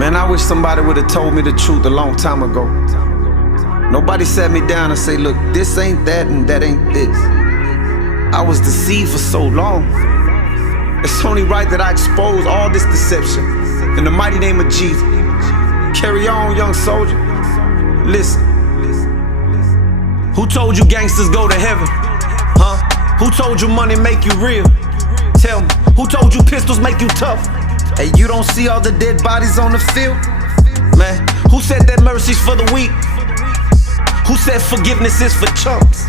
Man, I wish somebody would've told me the truth a long time ago. Nobody sat me down and say, look, this ain't that and that ain't this. I was deceived for so long. It's only right that I expose all this deception in the mighty name of Jesus. Carry on, young soldier. Listen. Who told you gangsters go to heaven? Huh? Who told you money make you real? Tell me, who told you pistols make you tough? Hey, you don't see all the dead bodies on the field? Man, who said that mercy's for the weak? Who said forgiveness is for chumps?